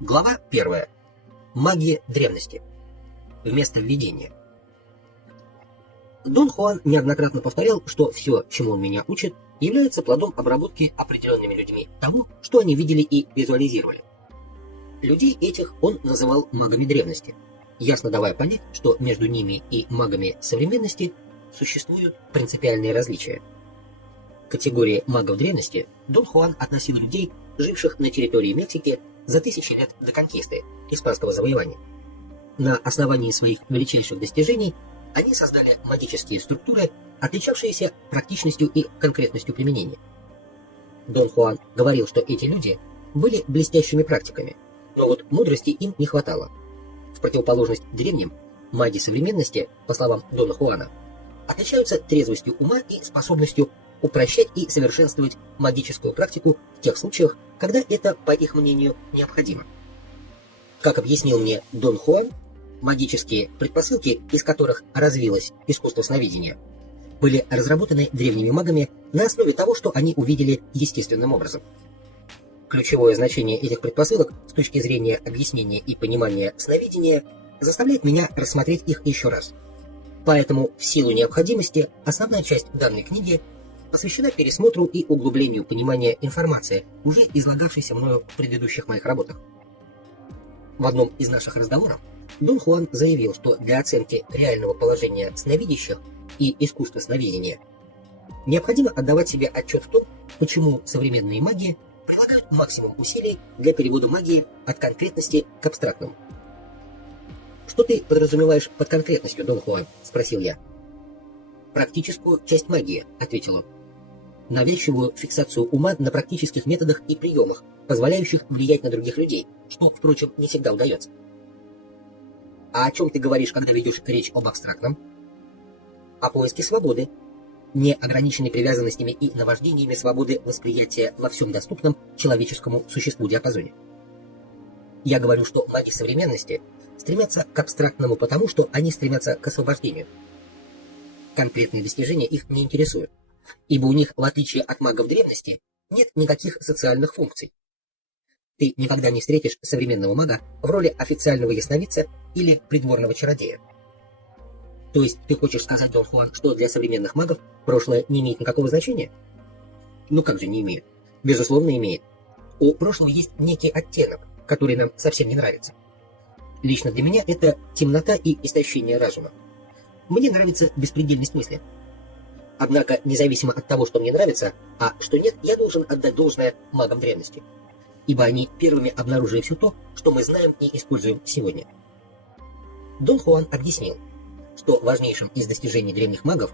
Глава 1. Магия древности. Вместо введения. Дон Хуан неоднократно повторял, что все, чему он меня учит, является плодом обработки определенными людьми того, что они видели и визуализировали. Людей этих он называл магами древности, ясно давая понять, что между ними и магами современности существуют принципиальные различия. К категории магов древности Дон Хуан относил людей, живших на территории Мексики за тысячи лет до конкисты, испанского завоевания. На основании своих величайших достижений они создали магические структуры, отличавшиеся практичностью и конкретностью применения. Дон Хуан говорил, что эти люди были блестящими практиками, но вот мудрости им не хватало. В противоположность древним, маги современности, по словам Дона Хуана, отличаются трезвостью ума и способностью упрощать и совершенствовать магическую практику в тех случаях, когда это, по их мнению, необходимо. Как объяснил мне Дон Хуан, магические предпосылки, из которых развилось искусство сновидения, были разработаны древними магами на основе того, что они увидели естественным образом. Ключевое значение этих предпосылок с точки зрения объяснения и понимания сновидения заставляет меня рассмотреть их еще раз. Поэтому, в силу необходимости, основная часть данной книги посвящена пересмотру и углублению понимания информации, уже излагавшейся мною в предыдущих моих работах. В одном из наших разговоров Дон Хуан заявил, что для оценки реального положения сновидящих и искусства сновидения необходимо отдавать себе отчет в том, почему современные маги прилагают максимум усилий для перевода магии от конкретности к абстрактному. «Что ты подразумеваешь под конкретностью, Дон Хуан?» – спросил я. «Практическую часть магии», – ответил он. «Навязчивую фиксацию ума на практических методах и приемах, позволяющих влиять на других людей, что, впрочем, не всегда удается». «А о чем ты говоришь, когда ведешь речь об абстрактном?» «О поиске свободы, неограниченной привязанностями и наваждениями свободы восприятия во всем доступном человеческому существу диапазоне. Я говорю, что маги современности стремятся к абстрактному потому, что они стремятся к освобождению. Конкретные достижения их не интересуют, ибо у них, в отличие от магов древности, нет никаких социальных функций. Ты никогда не встретишь современного мага в роли официального ясновидца или придворного чародея. То есть ты хочешь сказать, Дон Хуан, что для современных магов прошлое не имеет никакого значения? Ну как же не имеет? Безусловно имеет. У прошлого есть некий оттенок, который нам совсем не нравится. Лично для меня это темнота и истощение разума. Мне нравится беспредельность мысли. Однако, независимо от того, что мне нравится, а что нет, я должен отдать должное магам древности, ибо они первыми обнаружили все то, что мы знаем и используем сегодня. Дон Хуан объяснил, что важнейшим из достижений древних магов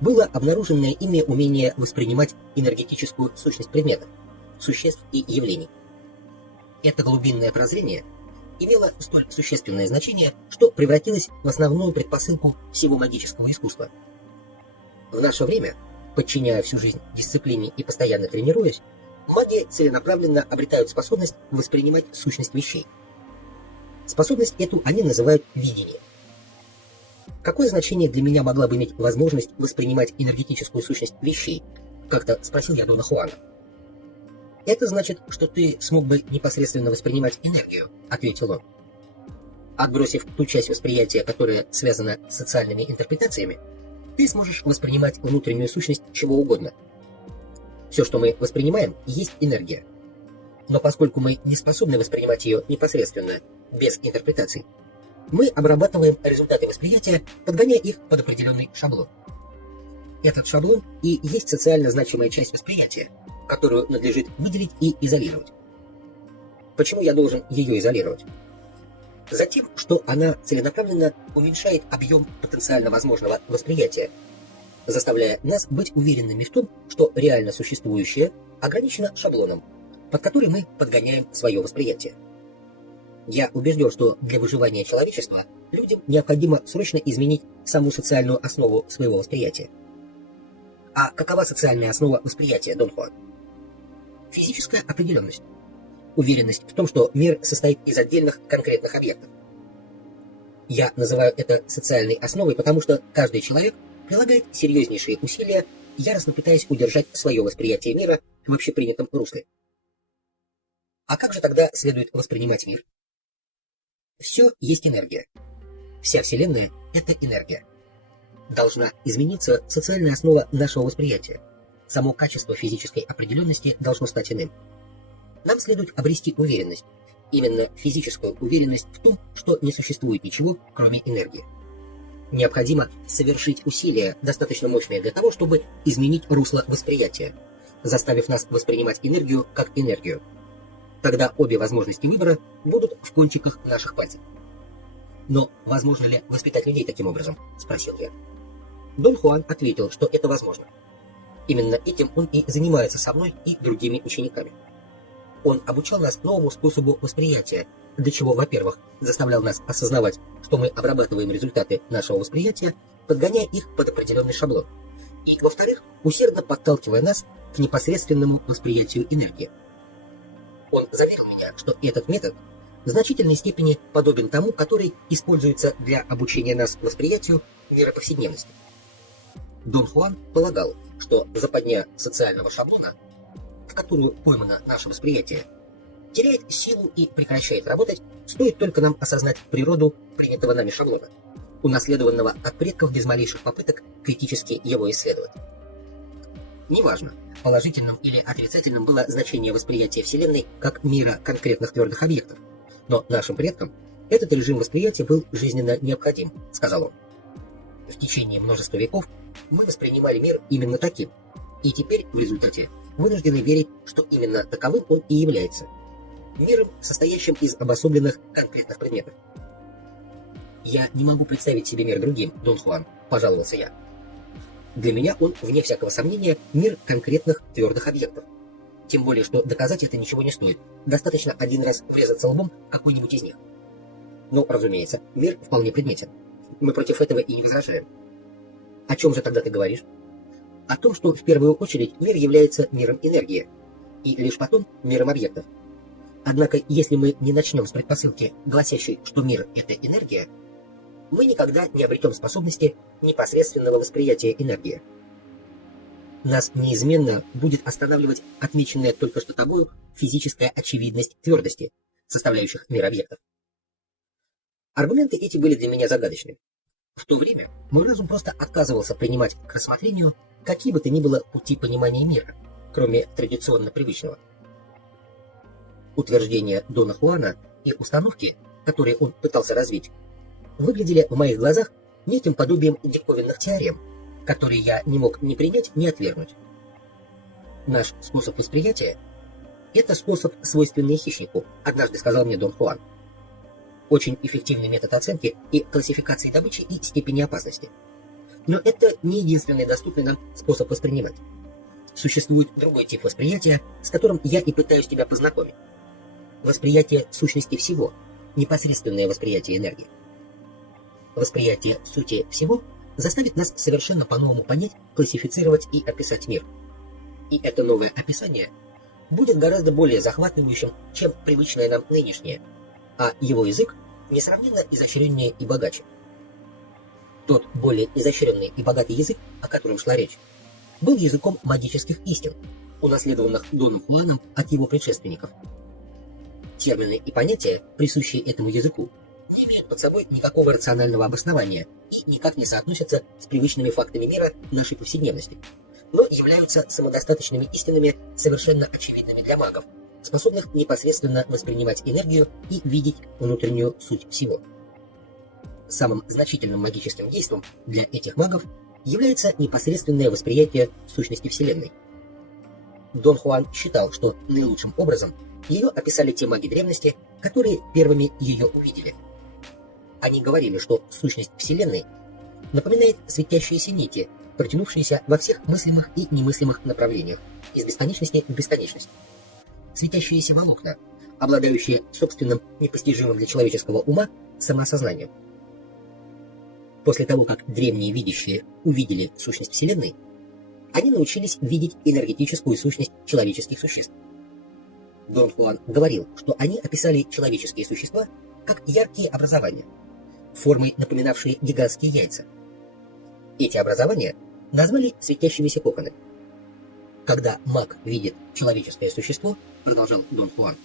было обнаруженное ими умение воспринимать энергетическую сущность предметов, существ и явлений. Это глубинное прозрение имело столь существенное значение, что превратилось в основную предпосылку всего магического искусства. В наше время, подчиняя всю жизнь дисциплине и постоянно тренируясь, маги целенаправленно обретают способность воспринимать сущность вещей. Способность эту они называют видением. Какое значение для меня могла бы иметь возможность воспринимать энергетическую сущность вещей? Как-то спросил я Дона Хуана. Это значит, что ты смог бы непосредственно воспринимать энергию, ответил он. Отбросив ту часть восприятия, которая связана с социальными интерпретациями, ты сможешь воспринимать внутреннюю сущность чего угодно. Все, что мы воспринимаем, есть энергия. Но поскольку мы не способны воспринимать ее непосредственно, без интерпретаций, мы обрабатываем результаты восприятия, подгоняя их под определенный шаблон. Этот шаблон и есть социально значимая часть восприятия, которую надлежит выделить и изолировать. Почему я должен ее изолировать? Затем, что она целенаправленно уменьшает объем потенциально возможного восприятия, заставляя нас быть уверенными в том, что реально существующее ограничено шаблоном, под который мы подгоняем свое восприятие. Я убежден, что для выживания человечества людям необходимо срочно изменить саму социальную основу своего восприятия. А какова социальная основа восприятия, Дон Хуан? Физическая определенность. Уверенность в том, что мир состоит из отдельных конкретных объектов. Я называю это социальной основой, потому что каждый человек прилагает серьезнейшие усилия, яростно пытаясь удержать свое восприятие мира в общепринятом русле. А как же тогда следует воспринимать мир? Все есть энергия. Вся Вселенная — это энергия. Должна измениться социальная основа нашего восприятия. Само качество физической определенности должно стать иным. Нам следует обрести уверенность, именно физическую уверенность в том, что не существует ничего, кроме энергии. Необходимо совершить усилия, достаточно мощные для того, чтобы изменить русло восприятия, заставив нас воспринимать энергию как энергию. Тогда обе возможности выбора будут в кончиках наших пальцев. Но возможно ли воспитать людей таким образом? Спросил я. Дон Хуан ответил, что это возможно. Именно этим он и занимается со мной и другими учениками. Он обучал нас новому способу восприятия, для чего, во-первых, заставлял нас осознавать, что мы обрабатываем результаты нашего восприятия, подгоняя их под определенный шаблон. И, во-вторых, усердно подталкивая нас к непосредственному восприятию энергии. Он заверил меня, что этот метод в значительной степени подобен тому, который используется для обучения нас восприятию мира повседневности. Дон Хуан полагал, что западня социального шаблона, в которую поймано наше восприятие, теряет силу и прекращает работать, стоит только нам осознать природу принятого нами шаблона, унаследованного от предков без малейших попыток критически его исследовать. Неважно, положительным или отрицательным было значение восприятия Вселенной как мира конкретных твердых объектов, но нашим предкам этот режим восприятия был жизненно необходим, сказал он. В течение множества веков мы воспринимали мир именно таким, и теперь в результате вынуждены верить, что именно таковым он и является. Миром, состоящим из обособленных конкретных предметов. «Я не могу представить себе мир другим, Дон Хуан», — пожаловался я. «Для меня он, вне всякого сомнения, мир конкретных твердых объектов. Тем более, что доказать это ничего не стоит. Достаточно один раз врезаться лбом в какой-нибудь из них. Но, разумеется, мир вполне предметен. Мы против этого и не возражаем. О чем же тогда ты говоришь? О том, что в первую очередь мир является миром энергии, и лишь потом миром объектов. Однако, если мы не начнем с предпосылки, гласящей, что мир — это энергия, мы никогда не обретем способности непосредственного восприятия энергии. Нас неизменно будет останавливать отмеченная только что тобою физическая очевидность твердости, составляющих мир объектов. Аргументы эти были для меня загадочны. В то время мой разум просто отказывался принимать к рассмотрению какие бы то ни было пути понимания мира, кроме традиционно привычного. Утверждения Дона Хуана и установки, которые он пытался развить, выглядели в моих глазах неким подобием диковинных теорем, которые я не мог ни принять, ни отвергнуть. Наш способ восприятия — это способ, свойственный хищнику, однажды сказал мне Дон Хуан. Очень эффективный метод оценки и классификации добычи и степени опасности. Но это не единственный доступный нам способ воспринимать. Существует другой тип восприятия, с которым я и пытаюсь тебя познакомить. Восприятие сущности всего, непосредственное восприятие энергии. Восприятие сути всего заставит нас совершенно по-новому понять, классифицировать и описать мир. И это новое описание будет гораздо более захватывающим, чем привычное нам нынешнее, а его язык несравненно изощреннее и богаче. Тот более изощренный и богатый язык, о котором шла речь, был языком магических истин, унаследованных Доном Хуаном от его предшественников. Термины и понятия, присущие этому языку, не имеют под собой никакого рационального обоснования и никак не соотносятся с привычными фактами мира нашей повседневности, но являются самодостаточными истинами, совершенно очевидными для магов, способных непосредственно воспринимать энергию и видеть внутреннюю суть всего. Самым значительным магическим действом для этих магов является непосредственное восприятие сущности Вселенной. Дон Хуан считал, что наилучшим образом ее описали те маги древности, которые первыми ее увидели. Они говорили, что сущность Вселенной напоминает светящиеся нити, протянувшиеся во всех мыслимых и немыслимых направлениях, из бесконечности в бесконечность. Светящиеся волокна, обладающие собственным непостижимым для человеческого ума самоосознанием. После того, как древние видящие увидели сущность Вселенной, они научились видеть энергетическую сущность человеческих существ. Дон Хуан говорил, что они описали человеческие существа как яркие образования, формой напоминавшие гигантские яйца. Эти образования назвали светящимися коконами. Когда маг видит человеческое существо, продолжал Дон Хуан,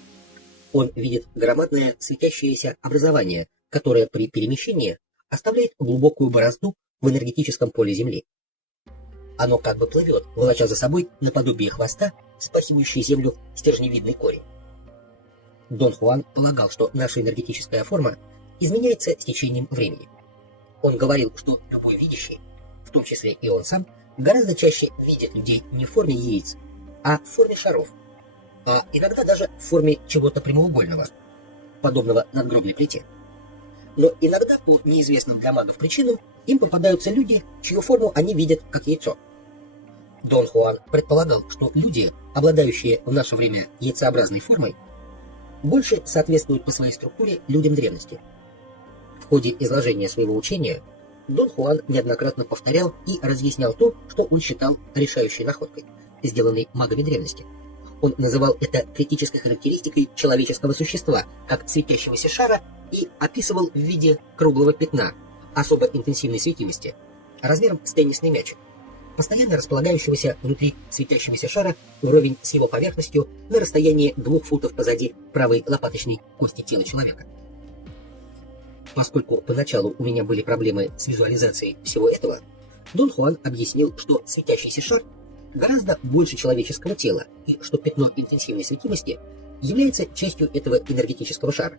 Он видит громадное светящееся образование, которое при перемещении оставляет глубокую борозду в энергетическом поле Земли. Оно как бы плывет, волоча за собой наподобие хвоста, спахивающий Землю стержневидный корень. Дон Хуан полагал, что наша энергетическая форма изменяется с течением времени. Он говорил, что любой видящий, в том числе и он сам, гораздо чаще видит людей не в форме яиц, а в форме шаров, а иногда даже в форме чего-то прямоугольного, подобного надгробной плите. Но иногда по неизвестным для магов причинам им попадаются люди, чью форму они видят как яйцо. Дон Хуан предполагал, что люди, обладающие в наше время яйцеобразной формой, больше соответствуют по своей структуре людям древности. В ходе изложения своего учения Дон Хуан неоднократно повторял и разъяснял то, что он считал решающей находкой, сделанной магами древности. Он называл это критической характеристикой человеческого существа, как светящегося шара, и описывал в виде круглого пятна особо интенсивной светимости, размером с теннисный мяч, постоянно располагающегося внутри светящегося шара вровень с его поверхностью на расстоянии 2 футов позади правой лопаточной кости тела человека. Поскольку поначалу у меня были проблемы с визуализацией всего этого, Дон Хуан объяснил, что светящийся шар гораздо больше человеческого тела, и что пятно интенсивной светимости является частью этого энергетического шара.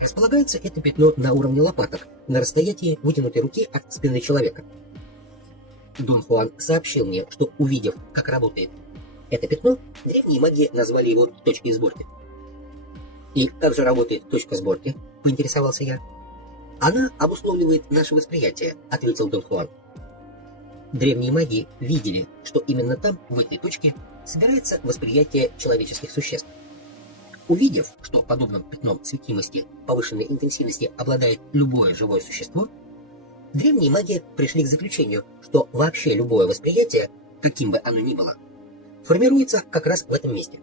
Располагается это пятно на уровне лопаток, на расстоянии вытянутой руки от спины человека. Дон Хуан сообщил мне, что, увидев, как работает это пятно, древние маги назвали его точкой сборки. «И как же работает точка сборки?» — поинтересовался я. «Она обусловливает наше восприятие», — ответил Дон Хуан. Древние маги видели, что именно там, в этой точке, собирается восприятие человеческих существ. Увидев, что подобным пятном светимости повышенной интенсивности обладает любое живое существо, древние маги пришли к заключению, что вообще любое восприятие, каким бы оно ни было, формируется как раз в этом месте.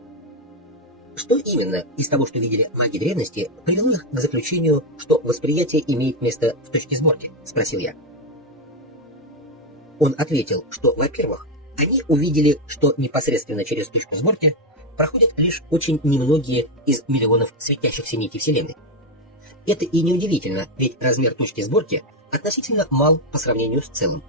Что именно из того, что видели маги древности, привело их к заключению, что восприятие имеет место в точке сборки? — спросил я. Он ответил, что, во-первых, они увидели, что непосредственно через точку сборки проходят лишь очень немногие из миллионов светящихся нитей Вселенной. Это и неудивительно, ведь размер точки сборки относительно мал по сравнению с целым.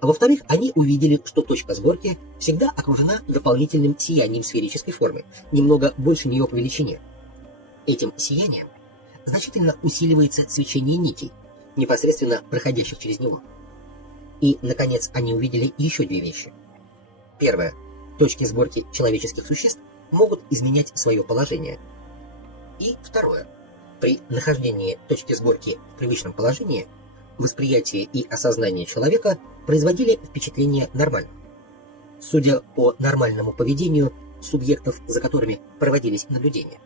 А во-вторых, они увидели, что точка сборки всегда окружена дополнительным сиянием сферической формы, немного больше нее по величине. Этим сиянием значительно усиливается свечение нитей, непосредственно проходящих через него. И, наконец, они увидели еще две вещи. Первое. Точки сборки человеческих существ могут изменять свое положение. И второе. При нахождении точки сборки в привычном положении восприятие и осознание человека производили впечатление нормально. Судя по нормальному поведению субъектов, за которыми проводились наблюдения.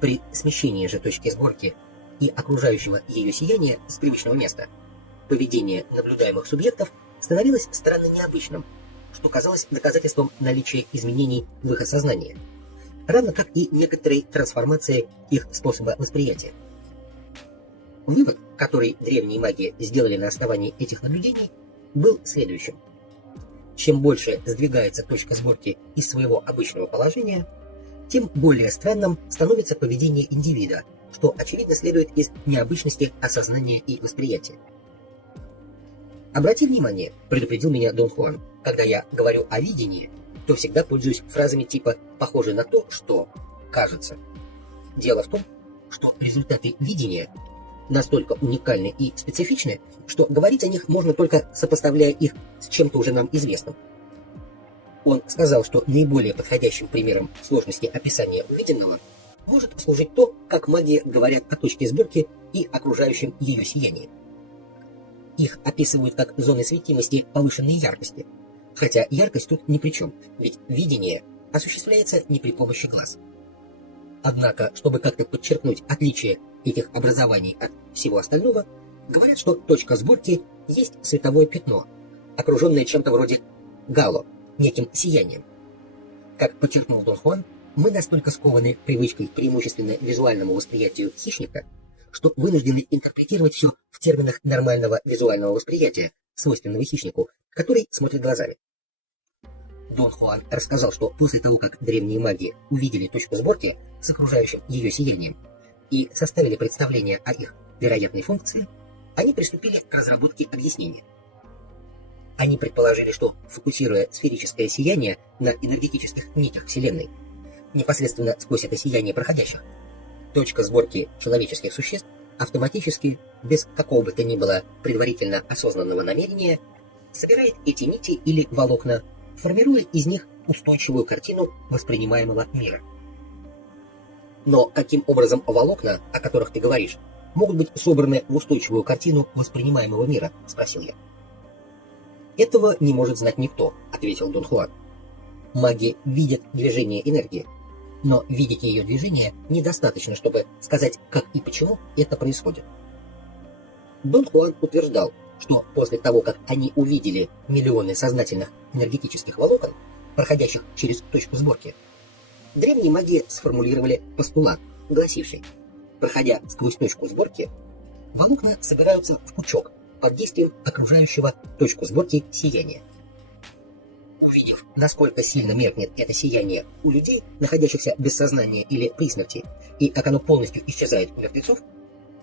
При смещении же точки сборки и окружающего ее сияния с привычного места, поведение наблюдаемых субъектов становилось странно необычным, что казалось доказательством наличия изменений в их осознании, равно как и некоторой трансформации их способа восприятия. Вывод, который древние маги сделали на основании этих наблюдений, был следующим. Чем больше сдвигается точка сборки из своего обычного положения, тем более странным становится поведение индивида, что очевидно следует из необычности осознания и восприятия. «Обрати внимание», — предупредил меня Дон Хуан, — «когда я говорю о видении, то всегда пользуюсь фразами типа «похоже на то, что кажется». Дело в том, что результаты видения настолько уникальны и специфичны, что говорить о них можно только сопоставляя их с чем-то уже нам известным. Он сказал, что наиболее подходящим примером сложности описания увиденного может служить то, как маги говорят о точке сборки и окружающем ее сиянии. Их описывают как зоны светимости повышенной яркости, хотя яркость тут ни при чем, ведь видение осуществляется не при помощи глаз. Однако, чтобы как-то подчеркнуть отличие этих образований от всего остального, говорят, что точка сборки есть световое пятно, окруженное чем-то вроде гало, неким сиянием. Как подчеркнул Дон Хуан, мы настолько скованы привычкой преимущественно визуальному восприятию хищника, что вынуждены интерпретировать все в терминах нормального визуального восприятия, свойственного хищнику, который смотрит глазами. Дон Хуан рассказал, что после того, как древние маги увидели точку сборки с окружающим ее сиянием и составили представление о их вероятной функции, они приступили к разработке объяснения. Они предположили, что, фокусируя сферическое сияние на энергетических нитях Вселенной, непосредственно сквозь это сияние проходящих, точка сборки человеческих существ автоматически, без какого бы то ни было предварительно осознанного намерения, собирает эти нити или волокна, формируя из них устойчивую картину воспринимаемого мира. Но каким образом волокна, о которых ты говоришь, могут быть собраны в устойчивую картину воспринимаемого мира? — спросил я. «Этого не может знать никто», — ответил Дон Хуан. «Маги видят движение энергии, но видеть ее движение недостаточно, чтобы сказать, как и почему это происходит». Дон Хуан утверждал, что после того, как они увидели миллионы сознательных энергетических волокон, проходящих через точку сборки, древние маги сформулировали постулат, гласивший: проходя сквозь точку сборки, волокна собираются в пучок под действием окружающего точку сборки сияния. Увидев, насколько сильно меркнет это сияние у людей, находящихся без сознания или при смерти, и как оно полностью исчезает у мертвецов,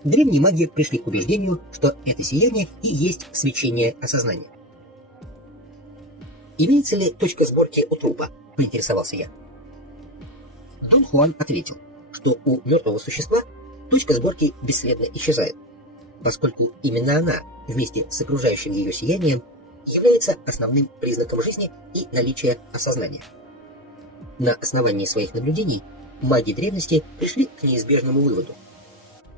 древние маги пришли к убеждению, что это сияние и есть свечение осознания. «Имеется ли точка сборки у трупа?» — поинтересовался я. Дон Хуан ответил, что у мертвого существа точка сборки бесследно исчезает, поскольку именно она, вместе с окружающим ее сиянием, является основным признаком жизни и наличия осознания. На основании своих наблюдений маги древности пришли к неизбежному выводу: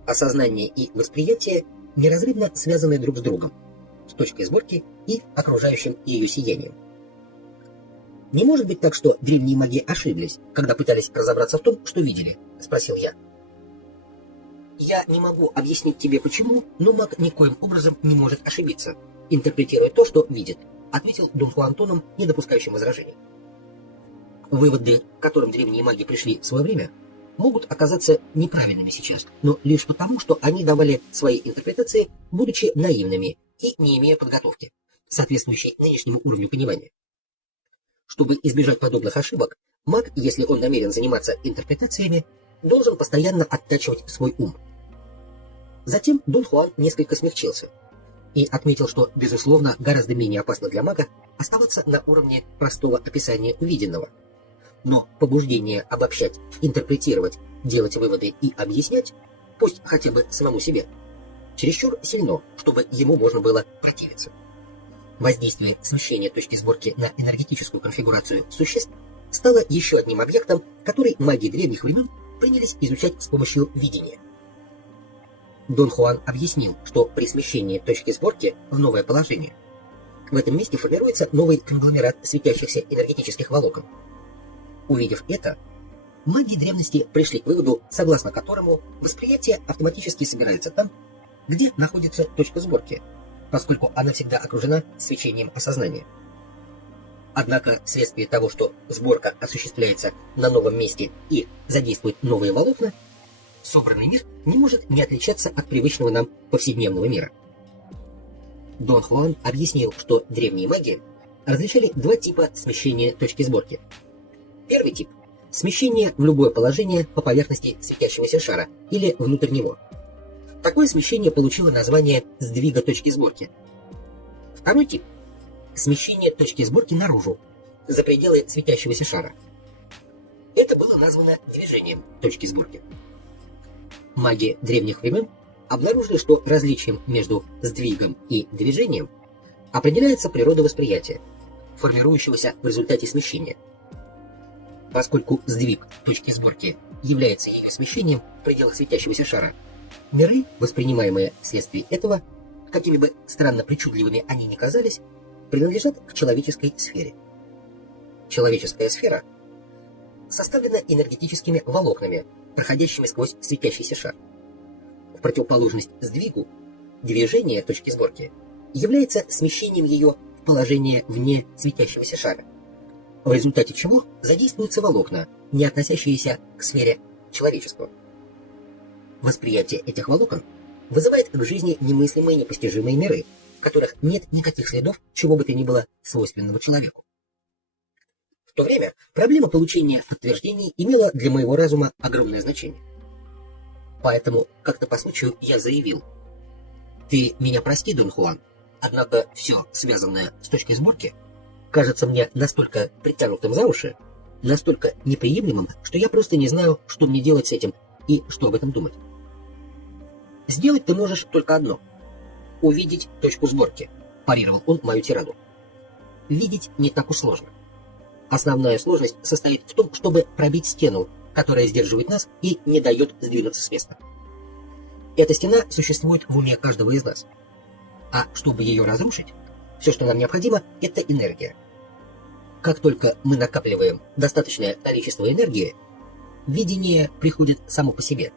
осознание и восприятие неразрывно связаны друг с другом, с точкой сборки и окружающим ее сиянием. «Не может быть так, что древние маги ошиблись, когда пытались разобраться в том, что видели?» — спросил я. «Я не могу объяснить тебе почему, но маг никоим образом не может ошибиться, интерпретируя то, что видит», — ответил Дон Хуан тоном, не допускающим возражений. «Выводы, к которым древние маги пришли в свое время, могут оказаться неправильными сейчас, но лишь потому, что они давали свои интерпретации, будучи наивными и не имея подготовки, соответствующей нынешнему уровню понимания. Чтобы избежать подобных ошибок, маг, если он намерен заниматься интерпретациями, должен постоянно оттачивать свой ум». Затем Дон Хуан несколько смягчился и отметил, что, безусловно, гораздо менее опасно для мага оставаться на уровне простого описания увиденного. Но побуждение обобщать, интерпретировать, делать выводы и объяснять, пусть хотя бы самому себе, чересчур сильно, чтобы ему можно было противиться. Воздействие смещения точки сборки на энергетическую конфигурацию существ стало еще одним объектом, который маги древних времен принялись изучать с помощью видения. Дон Хуан объяснил, что при смещении точки сборки в новое положение в этом месте формируется новый конгломерат светящихся энергетических волокон. Увидев это, маги древности пришли к выводу, согласно которому восприятие автоматически собирается там, где находится точка сборки, поскольку она всегда окружена свечением осознания. Однако вследствие того, что сборка осуществляется на новом месте и задействует новые волокна, собранный мир не может не отличаться от привычного нам повседневного мира. Дон Хуан объяснил, что древние маги различали два типа смещения точки сборки. Первый тип — смещение в любое положение по поверхности светящегося шара или внутрь него. Такое смещение получило название сдвига точки сборки. Второй тип — смещение точки сборки наружу, за пределы светящегося шара. Это было названо движением точки сборки. Маги древних времен обнаружили, что различием между сдвигом и движением определяется природа восприятия, формирующегося в результате смещения. Поскольку сдвиг точки сборки является ее смещением в пределах светящегося шара, миры, воспринимаемые вследствие этого, какими бы странно причудливыми они ни казались, принадлежат к человеческой сфере. Человеческая сфера составлена энергетическими волокнами, проходящими сквозь светящийся шар. В противоположность сдвигу, движение точки сборки является смещением ее в положение вне светящегося шара, в результате чего задействуются волокна, не относящиеся к сфере человеческого. Восприятие этих волокон вызывает в жизни немыслимые непостижимые миры, в которых нет никаких следов чего бы то ни было свойственного человеку. то время проблема получения подтверждений имела для моего разума огромное значение. Поэтому как-то по случаю я заявил: «Ты меня прости, Дон Хуан, однако все, связанное с точкой сборки, кажется мне настолько притянутым за уши, настолько неприемлемым, что я просто не знаю, что мне делать с этим и что об этом думать. Сделать ты можешь только одно — увидеть точку сборки», — парировал он мою тираду. «Видеть не так уж сложно. Основная сложность состоит в том, чтобы пробить стену, которая сдерживает нас и не дает сдвинуться с места. Эта стена существует в уме каждого из нас. А чтобы ее разрушить, все, что нам необходимо, это энергия. Как только мы накапливаем достаточное количество энергии, видение приходит само по себе.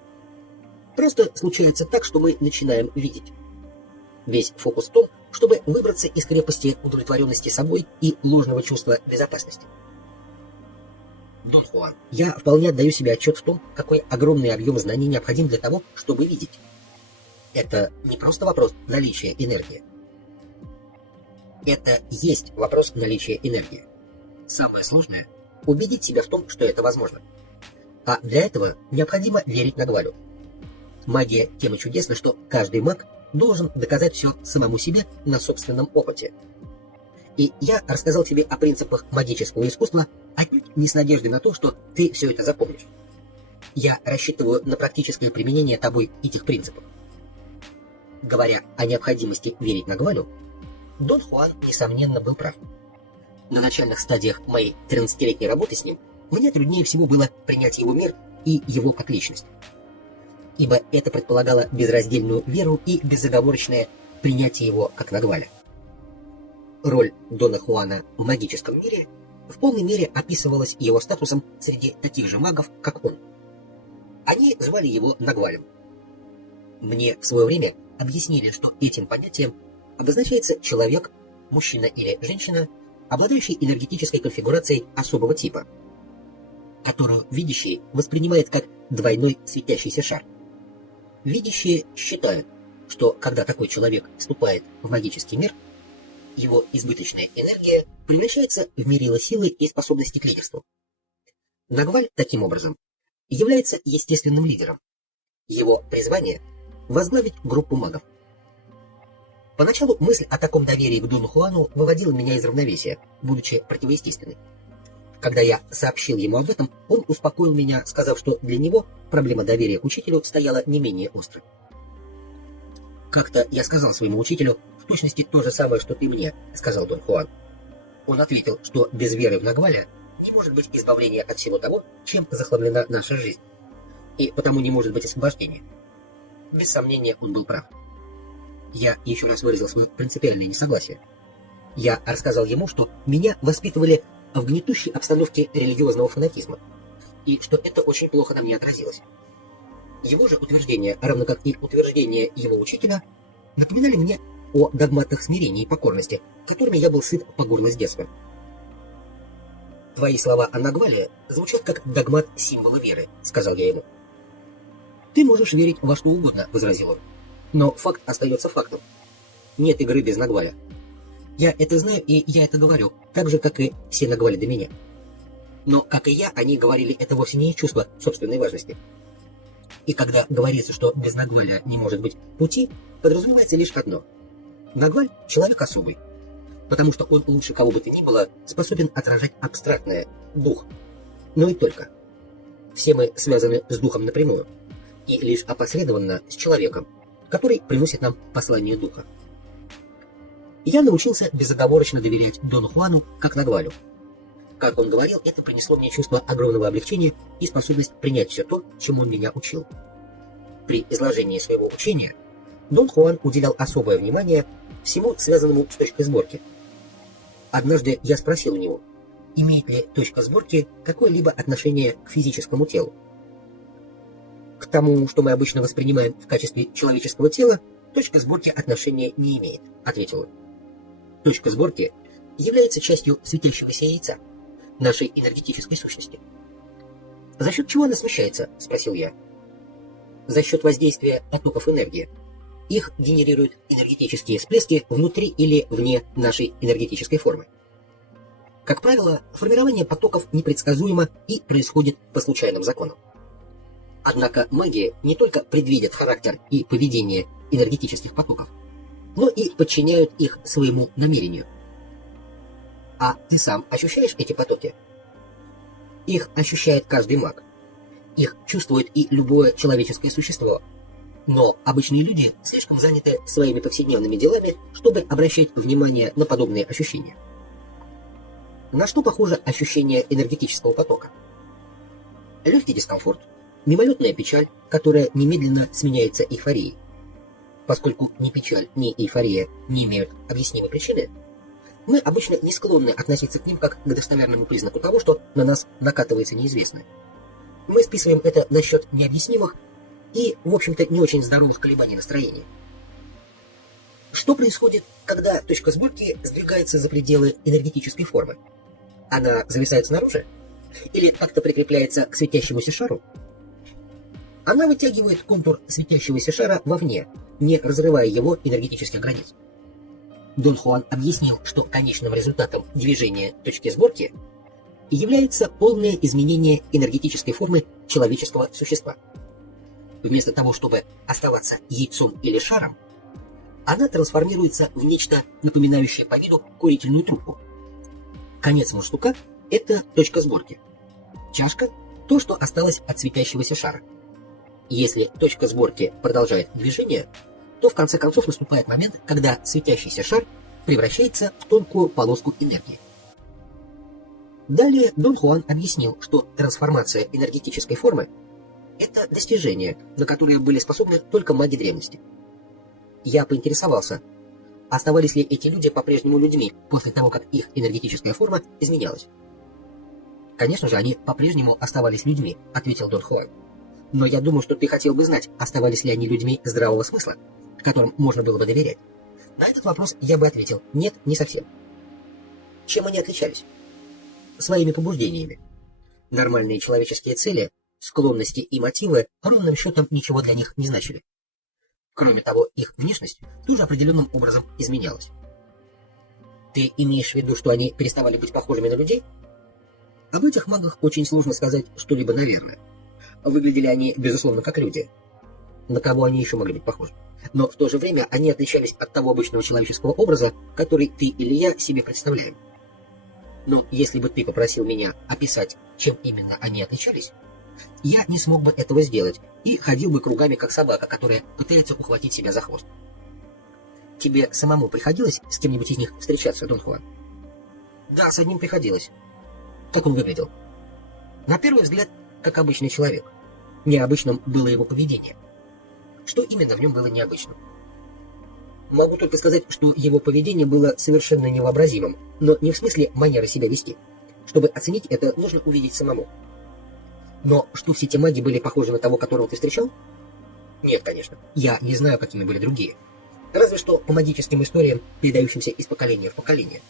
Просто случается так, что мы начинаем видеть. Весь фокус в том, чтобы выбраться из крепости удовлетворенности собой и ложного чувства безопасности. Дон Хуан, я вполне отдаю себе отчет в том, какой огромный объем знаний необходим для того, чтобы видеть. Это не просто вопрос наличия энергии. Это есть вопрос наличия энергии. Самое сложное — убедить себя в том, что это возможно. А для этого необходимо верить Нагвалю. Магия тем и чудесна, что каждый маг должен доказать все самому себе на собственном опыте. И я рассказал тебе о принципах магического искусства, отнюдь не с надеждой на то, что ты все это запомнишь. Я рассчитываю на практическое применение тобой этих принципов. Говоря о необходимости верить Нагвалю, Дон Хуан, несомненно, был прав. На начальных стадиях моей 13-летней работы с ним мне труднее всего было принять его мир и его как личность. Ибо это предполагало безраздельную веру и безоговорочное принятие его как Нагваля. Роль Дона Хуана в магическом мире в полной мере описывалась его статусом среди таких же магов, как он. Они звали его Нагвалем. Мне в свое время объяснили, что этим понятием обозначается человек, мужчина или женщина, обладающий энергетической конфигурацией особого типа, которую видящий воспринимает как двойной светящийся шар. Видящие считают, что когда такой человек вступает в магический мир, его избыточная энергия превращается в мерило силы и способности к лидерству. Нагваль, таким образом, является естественным лидером. Его призвание — возглавить группу магов. Поначалу мысль о таком доверии к Дону Хуану выводила меня из равновесия, будучи противоестественной. Когда я сообщил ему об этом, он успокоил меня, сказав, что для него проблема доверия к учителю стояла не менее острой. «Как-то я сказал своему учителю в точности то же самое, что ты мне», — сказал Дон Хуан. Он ответил, что без веры в Нагваля не может быть избавления от всего того, чем захламлена наша жизнь, и потому не может быть освобождения. Без сомнения, он был прав. Я еще раз выразил свое принципиальное несогласие. Я рассказал ему, что меня воспитывали в гнетущей обстановке религиозного фанатизма, и что это очень плохо на мне отразилось. Его же утверждения, равно как и утверждения его учителя, напоминали мне о догматах смирения и покорности, которыми я был сыт по горло с детства. «Твои слова о Нагвале звучат как догмат символа веры», — сказал я ему. «Ты можешь верить во что угодно», — возразил он. «Но факт остается фактом. Нет игры без Нагваля. Я это знаю, и я это говорю, так же, как и все Нагвали до меня. Но, как и я, они говорили это вовсе не из чувства собственной важности. И когда говорится, что без Нагваля не может быть пути, подразумевается лишь одно. Нагваль — человек особый, потому что он лучше кого бы то ни было способен отражать абстрактное, дух. Но и только. Все мы связаны с духом напрямую, и лишь опосредованно с человеком, который приносит нам послание духа. Я научился безоговорочно доверять Дону Хуану как Нагвалю. Как он говорил, это принесло мне чувство огромного облегчения и способность принять все то, чему он меня учил. При изложении своего учения Дон Хуан уделял особое внимание всему, связанному с точкой сборки. Однажды я спросил у него, имеет ли точка сборки какое-либо отношение к физическому телу. К тому, что мы обычно воспринимаем в качестве человеческого тела, точка сборки отношения не имеет, ответил он. Точка сборки является частью светящегося яйца, нашей энергетической сущности. За счет чего она смещается? Спросил я. За счет воздействия потоков энергии. Их генерируют энергетические всплески внутри или вне нашей энергетической формы. Как правило, формирование потоков непредсказуемо и происходит по случайным законам. Однако маги не только предвидят характер и поведение энергетических потоков, но и подчиняют их своему намерению. А ты сам ощущаешь эти потоки? Их ощущает каждый маг. Их чувствует и любое человеческое существо. Но обычные люди слишком заняты своими повседневными делами, чтобы обращать внимание на подобные ощущения. На что похоже ощущение энергетического потока? Легкий дискомфорт, мимолетная печаль, которая немедленно сменяется эйфорией. Поскольку ни печаль, ни эйфория не имеют объяснимой причины, мы обычно не склонны относиться к ним как к достоверному признаку того, что на нас накатывается неизвестное. Мы списываем это на счет необъяснимых и, в общем-то, не очень здоровых колебаний настроения. Что происходит, когда точка сборки сдвигается за пределы энергетической формы? Она зависает снаружи? Или как-то прикрепляется к светящемуся шару? Она вытягивает контур светящегося шара вовне, не разрывая его энергетических границ. Дон Хуан объяснил, что конечным результатом движения точки сборки является полное изменение энергетической формы человеческого существа. Вместо того, чтобы оставаться яйцом или шаром, она трансформируется в нечто напоминающее по виду курительную трубку. Конец мундштука – это точка сборки. Чашка – то, что осталось от светящегося шара. Если точка сборки продолжает движение, то в конце концов наступает момент, когда светящийся шар превращается в тонкую полоску энергии. Далее Дон Хуан объяснил, что трансформация энергетической формы – это достижение, на которое были способны только маги древности. Я поинтересовался, оставались ли эти люди по-прежнему людьми после того, как их энергетическая форма изменялась. «Конечно же, они по-прежнему оставались людьми», — ответил Дон Хуан. «Но я думаю, что ты хотел бы знать, оставались ли они людьми здравого смысла, которым можно было бы доверять. На этот вопрос я бы ответил: нет, не совсем». Чем они отличались? Своими побуждениями. Нормальные человеческие цели, склонности и мотивы ровным счетом ничего для них не значили. Кроме того, их внешность тоже определенным образом изменялась. Ты имеешь в виду, что они переставали быть похожими на людей? Об этих магах очень сложно сказать что-либо наверное. Выглядели они, безусловно, как люди. На кого они еще могли быть похожи? Но в то же время они отличались от того обычного человеческого образа, который ты или я себе представляем. Но если бы ты попросил меня описать, чем именно они отличались, я не смог бы этого сделать и ходил бы кругами, как собака, которая пытается ухватить себя за хвост. Тебе самому приходилось с кем-нибудь из них встречаться, Дон Хуан? Да, с одним приходилось. Как он выглядел? На первый взгляд, как обычный человек. Необычным было его поведение. Что именно в нем было необычным? Могу только сказать, что его поведение было совершенно невообразимым, но не в смысле манеры себя вести. Чтобы оценить это, нужно увидеть самому. Но что все те маги были похожи на того, которого ты встречал? Нет, конечно. Я не знаю, какими были другие. Разве что по магическим историям, передающимся из поколения в поколение.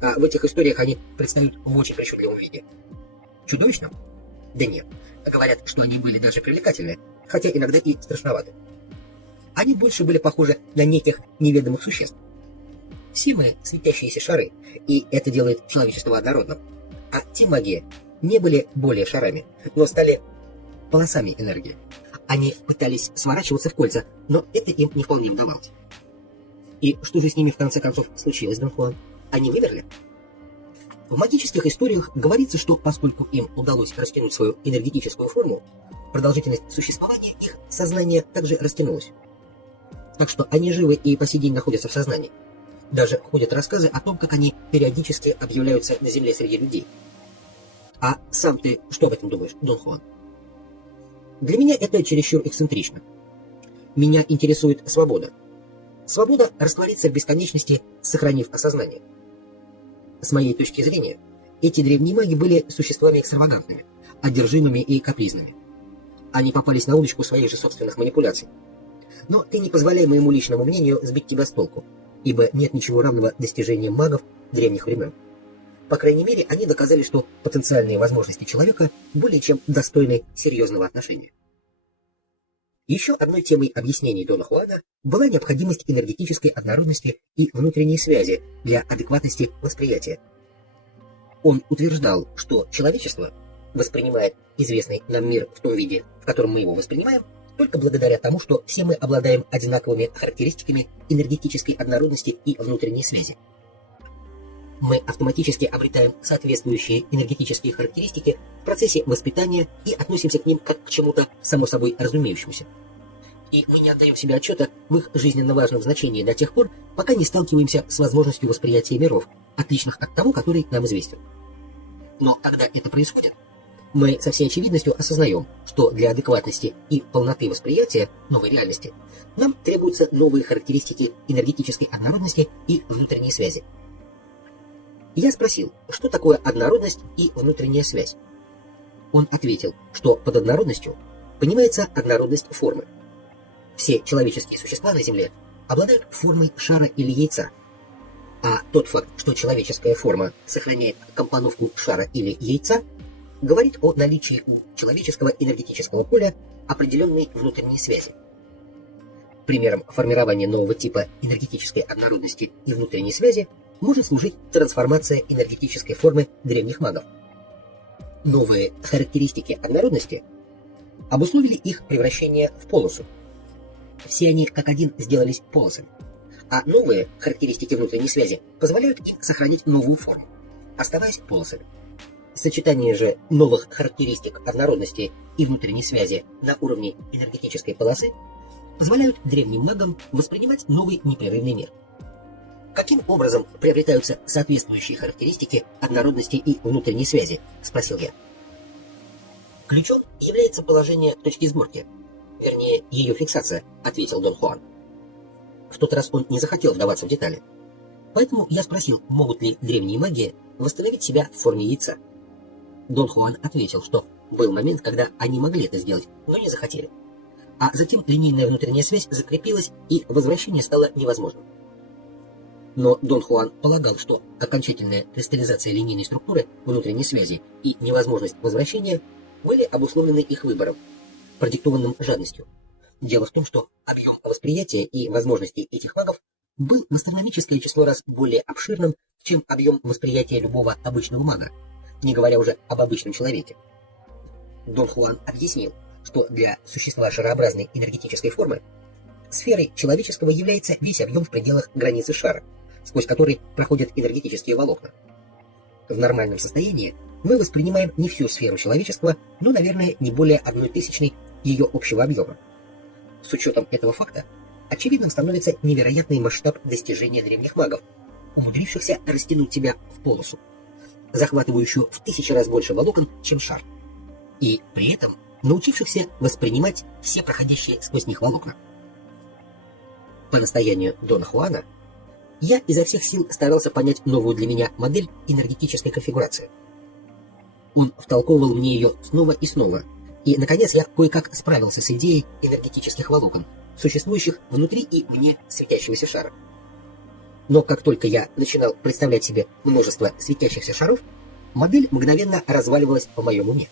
А в этих историях они предстают в очень причудливом виде. Чудовищном? Да нет. Говорят, что они были даже привлекательны, хотя иногда и страшноваты. Они больше были похожи на неких неведомых существ. Все мы светящиеся шары, и это делает человечество однородным. А те маги не были более шарами, но стали полосами энергии. Они пытались сворачиваться в кольца, но это им не вполне удавалось. И что же с ними в конце концов случилось, Дон Хуан? Они вымерли? В магических историях говорится, что поскольку им удалось растянуть свою энергетическую форму, продолжительность существования их сознания также растянулась. Так что они живы и по сей день находятся в сознании. Даже ходят рассказы о том, как они периодически объявляются на земле среди людей. А сам ты что об этом думаешь, Дон Хуан? Для меня это чересчур эксцентрично. Меня интересует свобода. Свобода раствориться в бесконечности, сохранив осознание. С моей точки зрения, эти древние маги были существами экстравагантными, одержимыми и капризными. Они попались на удочку своих же собственных манипуляций. Но ты не позволяй моему личному мнению сбить тебя с толку, ибо нет ничего равного достижениям магов древних времен. По крайней мере, они доказали, что потенциальные возможности человека более чем достойны серьезного отношения. Еще одной темой объяснений Дона Хуана была необходимость энергетической однородности и внутренней связи для адекватности восприятия. Он утверждал, что человечество воспринимает известный нам мир в том виде, в котором мы его воспринимаем, только благодаря тому, что все мы обладаем одинаковыми характеристиками энергетической однородности и внутренней связи. Мы автоматически обретаем соответствующие энергетические характеристики в процессе воспитания и относимся к ним как к чему-то само собой разумеющемуся. И мы не отдаем себе отчета в их жизненно важном значении до тех пор, пока не сталкиваемся с возможностью восприятия миров, отличных от того, который нам известен. Но когда это происходит, мы со всей очевидностью осознаем, что для адекватности и полноты восприятия новой реальности нам требуются новые характеристики энергетической однородности и внутренней связи. Я спросил, что такое однородность и внутренняя связь. Он ответил, что под однородностью понимается однородность формы. Все человеческие существа на Земле обладают формой шара или яйца, а тот факт, что человеческая форма сохраняет компоновку шара или яйца, говорит о наличии у человеческого энергетического поля определенной внутренней связи. Примером формирования нового типа энергетической однородности и внутренней связи может служить трансформация энергетической формы древних магов. Новые характеристики однородности обусловили их превращение в полосу. Все они как один сделались полосами, а новые характеристики внутренней связи позволяют им сохранить новую форму, оставаясь полосами. Сочетание же новых характеристик однородности и внутренней связи на уровне энергетической полосы позволяют древним магам воспринимать новый непрерывный мир. Каким образом приобретаются соответствующие характеристики однородности и внутренней связи? Спросил я. Ключом является положение точки сборки, вернее, ее фиксация, ответил Дон Хуан. В тот раз он не захотел вдаваться в детали. Поэтому я спросил, могут ли древние маги восстановить себя в форме яйца. Дон Хуан ответил, что был момент, когда они могли это сделать, но не захотели. А затем линейная внутренняя связь закрепилась, и возвращение стало невозможным. Но Дон Хуан полагал, что окончательная кристаллизация линейной структуры внутренней связи и невозможность возвращения были обусловлены их выбором, продиктованным жадностью. Дело в том, что объем восприятия и возможностей этих магов был в астрономическое число раз более обширным, чем объем восприятия любого обычного мага, не говоря уже об обычном человеке. Дон Хуан объяснил, что для существа шарообразной энергетической формы сферой человеческого является весь объем в пределах границы шара, сквозь который проходят энергетические волокна. В нормальном состоянии мы воспринимаем не всю сферу человеческого, но, наверное, не более 1/1000 ее общего объема. С учетом этого факта, очевидным становится невероятный масштаб достижения древних магов, умудрившихся растянуть себя в полосу, захватывающую в 1000 раз больше волокон, чем шар, и при этом научившихся воспринимать все проходящие сквозь них волокна. По настоянию Дона Хуана, я изо всех сил старался понять новую для меня модель энергетической конфигурации. Он втолковывал мне ее снова и снова, и, наконец, я кое-как справился с идеей энергетических волокон, существующих внутри и вне светящегося шара. Но как только я начинал представлять себе множество светящихся шаров, модель мгновенно разваливалась в моем уме.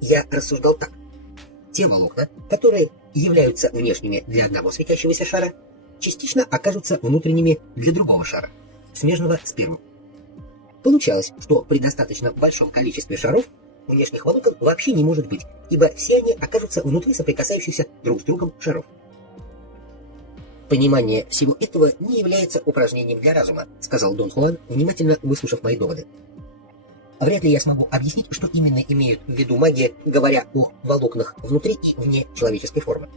Я рассуждал так. Те волокна, которые являются внешними для одного светящегося шара, частично окажутся внутренними для другого шара, смежного с первым. Получалось, что при достаточно большом количестве шаров внешних волокон вообще не может быть, ибо все они окажутся внутри соприкасающихся друг с другом шаров. «Понимание всего этого не является упражнением для разума», — сказал Дон Хуан, внимательно выслушав мои доводы. «Вряд ли я смогу объяснить, что именно имеют в виду маги, говоря о волокнах внутри и вне человеческой формы.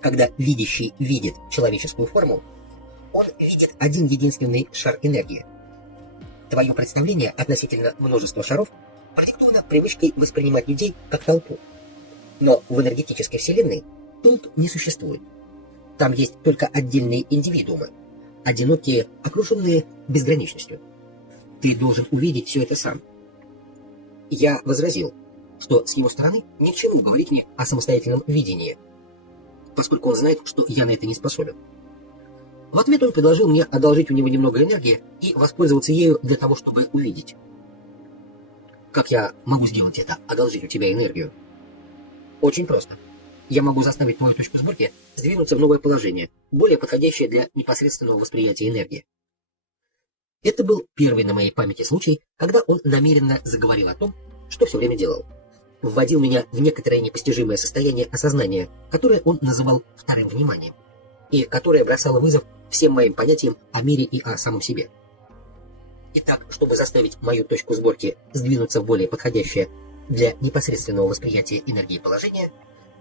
Когда видящий видит человеческую форму, он видит один единственный шар энергии. Твое представление относительно множества шаров продиктовано привычкой воспринимать людей как толпу. Но в энергетической вселенной толп не существует. Там есть только отдельные индивидуумы, одинокие, окруженные безграничностью. Ты должен увидеть все это сам». Я возразил, что с его стороны ни к чему говорить мне о самостоятельном видении, поскольку он знает, что я на это не способен. В ответ он предложил мне одолжить у него немного энергии и воспользоваться ею для того, чтобы увидеть. Как я могу сделать это, одолжить у тебя энергию? Очень просто. Я могу заставить твою точку сборки сдвинуться в новое положение, более подходящее для непосредственного восприятия энергии. Это был первый на моей памяти случай, когда он намеренно заговорил о том, что все время делал. Вводил меня в некоторое непостижимое состояние осознания, которое он называл вторым вниманием, и которое бросало вызов всем моим понятиям о мире и о самом себе. Итак, чтобы заставить мою точку сборки сдвинуться в более подходящее для непосредственного восприятия энергии положение,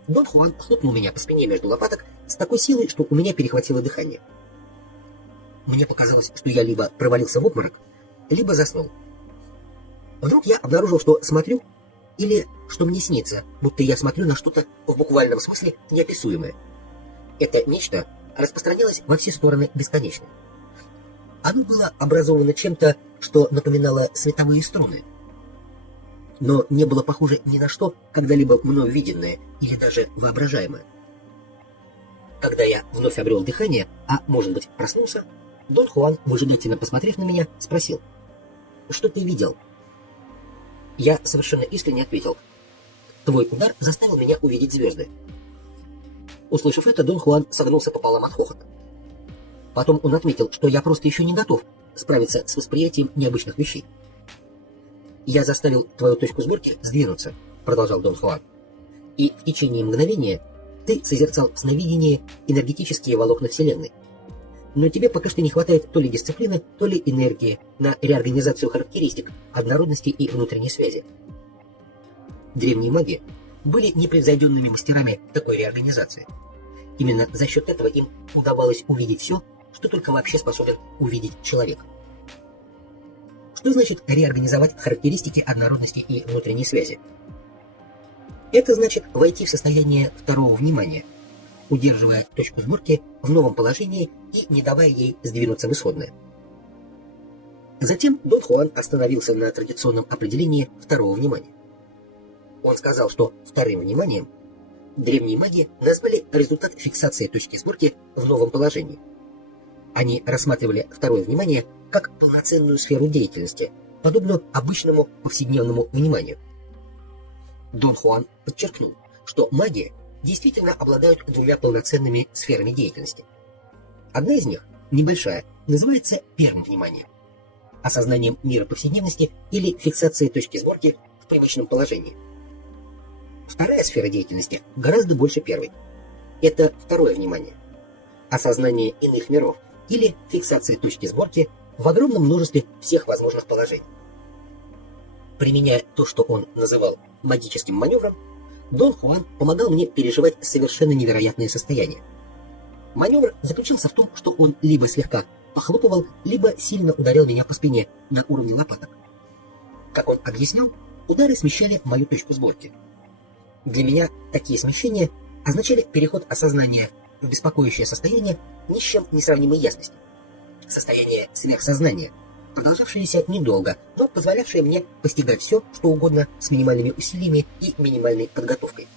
Дон Хуан хлопнул меня по спине между лопаток с такой силой, что у меня перехватило дыхание. Мне показалось, что я либо провалился в обморок, либо заснул. Вдруг я обнаружил, что смотрю, или что мне снится, будто я смотрю на что-то в буквальном смысле неописуемое. Это нечто распространялось во все стороны бесконечно. Оно было образовано чем-то, что напоминало световые струны, но не было похоже ни на что, когда-либо мною виденное или даже воображаемое. Когда я вновь обрел дыхание, а может быть проснулся, Дон Хуан, выжидательно посмотрев на меня, спросил: «Что ты видел?» Я совершенно искренне ответил: «Твой удар заставил меня увидеть звезды». Услышав это, Дон Хуан согнулся пополам от хохота. Потом он отметил, что я просто еще не готов справиться с восприятием необычных вещей. «Я заставил твою точку сборки сдвинуться», — продолжал Дон Хуан. «И в течение мгновения ты созерцал в сновидении энергетические волокна Вселенной. Но тебе пока что не хватает то ли дисциплины, то ли энергии на реорганизацию характеристик, однородности и внутренней связи». Древние маги были непревзойденными мастерами такой реорганизации. Именно за счет этого им удавалось увидеть все, что только вообще способен увидеть человек. Что значит реорганизовать характеристики однородности и внутренней связи? Это значит войти в состояние второго внимания, удерживая точку сборки в новом положении и не давая ей сдвинуться в исходное. Затем Дон Хуан остановился на традиционном определении второго внимания. Он сказал, что вторым вниманием древние маги назвали результат фиксации точки сборки в новом положении. Они рассматривали второе внимание как полноценную сферу деятельности, подобную обычному повседневному вниманию. Дон Хуан подчеркнул, что маги действительно обладают двумя полноценными сферами деятельности. Одна из них, небольшая, называется первым вниманием, осознанием мира повседневности или фиксацией точки сборки в привычном положении. Вторая сфера деятельности гораздо больше первой. Это второе внимание, осознание иных миров или фиксация точки сборки в огромном множестве всех возможных положений. Применяя то, что он называл магическим маневром, Дон Хуан помогал мне переживать совершенно невероятные состояния. Маневр заключался в том, что он либо слегка похлопывал, либо сильно ударил меня по спине на уровне лопаток. Как он объяснял, удары смещали мою точку сборки. Для меня такие смещения означали переход осознания в беспокоящее состояние ни с чем не сравнимой ясности. Состояние сверхсознания, продолжавшееся недолго, но позволявшее мне постигать все, что угодно с минимальными усилиями и минимальной подготовкой.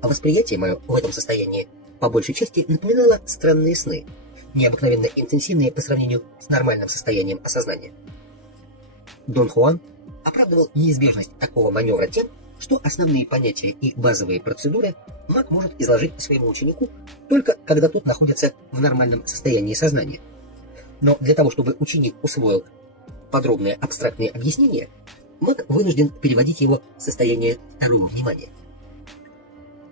А восприятие мое в этом состоянии по большей части напоминало странные сны, необыкновенно интенсивные по сравнению с нормальным состоянием осознания. Дон Хуан оправдывал неизбежность такого маневра тем, что основные понятия и базовые процедуры маг может изложить своему ученику только когда тот находится в нормальном состоянии сознания. Но для того, чтобы ученик усвоил подробное абстрактное объяснение, маг вынужден переводить его в состояние второго внимания.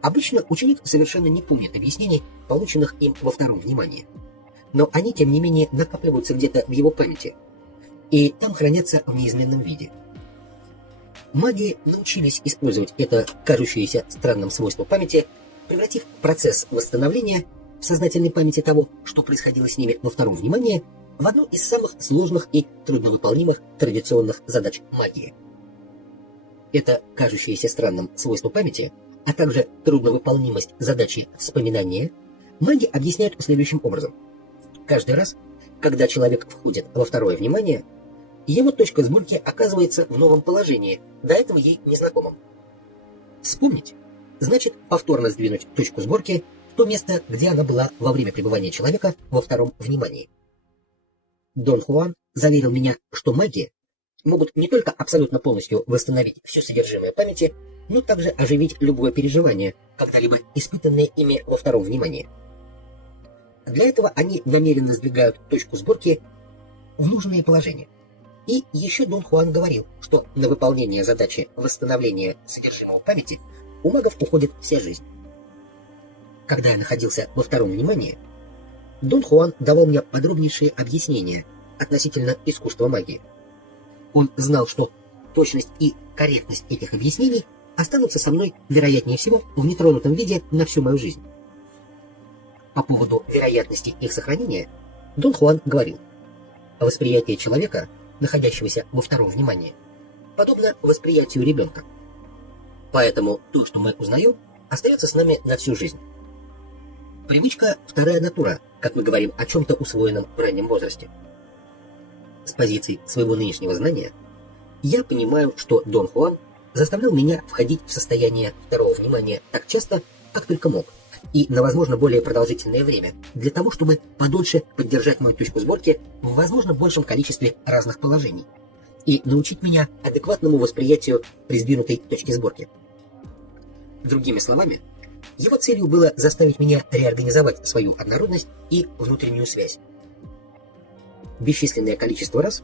Обычно ученик совершенно не помнит объяснений, полученных им во втором внимании, но они, тем не менее, накапливаются где-то в его памяти и там хранятся в неизменном виде. Маги научились использовать это кажущееся странным свойство памяти, превратив процесс восстановления в сознательной памяти того, что происходило с ними во втором внимании, в одну из самых сложных и трудновыполнимых традиционных задач магии. Это кажущееся странным свойство памяти, а также трудновыполнимость задачи вспоминания, маги объясняют следующим образом. Каждый раз, когда человек входит во второе внимание, его точка сборки оказывается в новом положении, до этого ей незнакомом. Вспомнить значит повторно сдвинуть точку сборки в то место, где она была во время пребывания человека во втором внимании. Дон Хуан заверил меня, что маги могут не только абсолютно полностью восстановить все содержимое памяти, но также оживить любое переживание, когда-либо испытанное ими во втором внимании. Для этого они намеренно сдвигают точку сборки в нужное положение. И еще Дон Хуан говорил, что на выполнение задачи восстановления содержимого памяти у магов уходит вся жизнь. Когда я находился во втором внимании, Дон Хуан давал мне подробнейшие объяснения относительно искусства магии. Он знал, что точность и корректность этих объяснений останутся со мной, вероятнее всего, в нетронутом виде на всю мою жизнь. По поводу вероятности их сохранения Дон Хуан говорил: восприятие человека, находящегося во втором внимании, подобно восприятию ребенка. Поэтому то, что мы узнаем, остается с нами на всю жизнь. Привычка – вторая натура, как мы говорим о чем-то усвоенном в раннем возрасте. С позиции своего нынешнего знания я понимаю, что Дон Хуан заставлял меня входить в состояние второго внимания так часто, как только мог, и на, возможно, более продолжительное время, для того, чтобы подольше поддержать мою точку сборки в, возможно, большем количестве разных положений и научить меня адекватному восприятию при сдвинутой точке сборки. Другими словами, его целью было заставить меня реорганизовать свою однородность и внутреннюю связь. Бесчисленное количество раз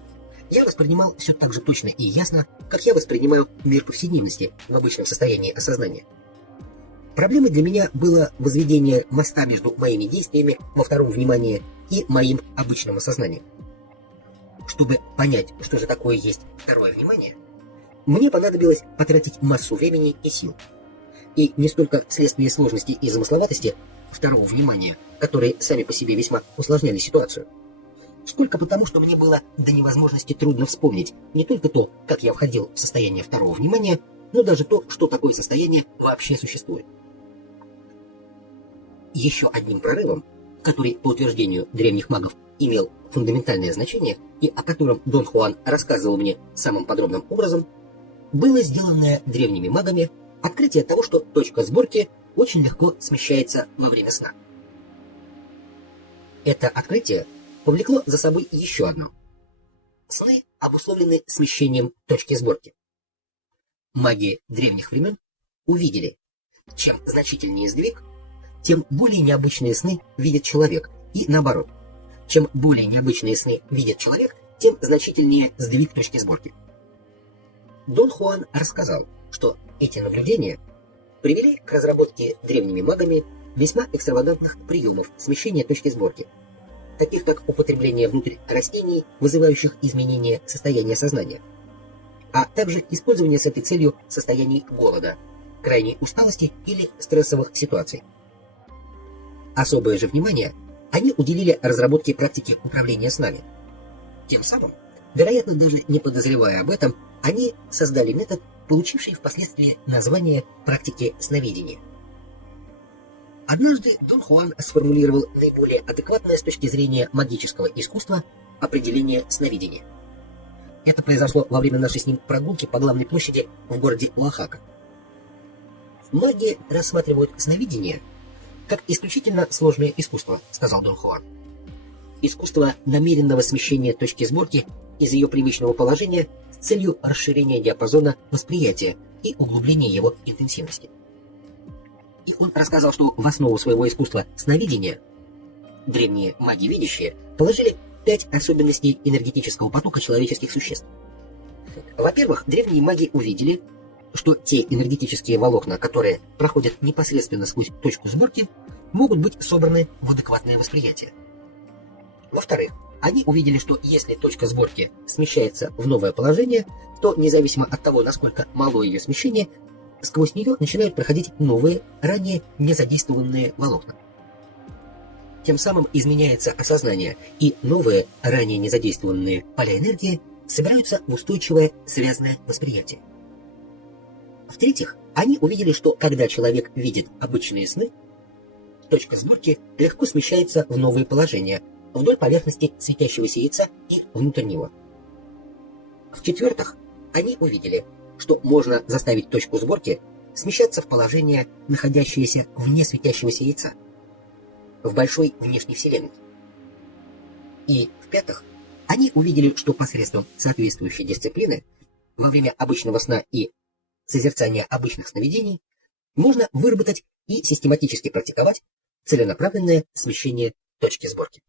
я воспринимал все так же точно и ясно, как я воспринимаю мир повседневности в обычном состоянии осознания. Проблемой для меня было возведение моста между моими действиями во втором внимании и моим обычным осознанием. Чтобы понять, что же такое есть второе внимание, мне понадобилось потратить массу времени и сил. И не столько вследствие сложности и замысловатости второго внимания, которые сами по себе весьма усложняли ситуацию, сколько потому, что мне было до невозможности трудно вспомнить не только то, как я входил в состояние второго внимания, но даже то, что такое состояние вообще существует. Еще одним прорывом, который, по утверждению древних магов, имел фундаментальное значение и о котором Дон Хуан рассказывал мне самым подробным образом, было сделанное древними магами открытие того, что точка сборки очень легко смещается во время сна. Это открытие повлекло за собой еще одно. Сны обусловлены смещением точки сборки. Маги древних времен увидели, чем значительнее сдвиг, тем более необычные сны видит человек, и наоборот, чем более необычные сны видит человек, тем значительнее сдвиг точки сборки. Дон Хуан рассказал, что эти наблюдения привели к разработке древними магами весьма экстравагантных приемов смещения точки сборки, таких как употребление внутрь растений, вызывающих изменение состояния сознания, а также использование с этой целью состояний голода, крайней усталости или стрессовых ситуаций. Особое же внимание они уделили разработке практики управления снами. Тем самым, вероятно, даже не подозревая об этом, они создали метод, получивший впоследствии название практики сновидения. Однажды Дон Хуан сформулировал наиболее адекватное с точки зрения магического искусства определение сновидения. Это произошло во время нашей с ним прогулки по главной площади в городе Оахака. Маги рассматривают сновидение как исключительно сложное искусство, сказал Дон Хуан. Искусство намеренного смещения точки сборки из ее привычного положения с целью расширения диапазона восприятия и углубления его интенсивности. И он рассказал, что в основу своего искусства сновидения древние маги видящие положили 5 особенностей энергетического потока человеческих существ. Во-первых, древние маги увидели, что те энергетические волокна, которые проходят непосредственно сквозь точку сборки, могут быть собраны в адекватное восприятие. Во-вторых, они увидели, что если точка сборки смещается в новое положение, то независимо от того, насколько мало ее смещение, сквозь нее начинают проходить новые, ранее не задействованные волокна. Тем самым изменяется осознание, и новые, ранее не задействованные поля энергии собираются в устойчивое связанное восприятие. В-третьих, они увидели, что когда человек видит обычные сны, точка сборки легко смещается в новые положения вдоль поверхности светящегося яйца и внутрь него. В-четвертых, они увидели, что можно заставить точку сборки смещаться в положение, находящееся вне светящегося яйца, в большой внешней вселенной. И в-пятых, они увидели, что посредством соответствующей дисциплины во время обычного сна и созерцания обычных сновидений можно выработать и систематически практиковать целенаправленное смещение точки сборки.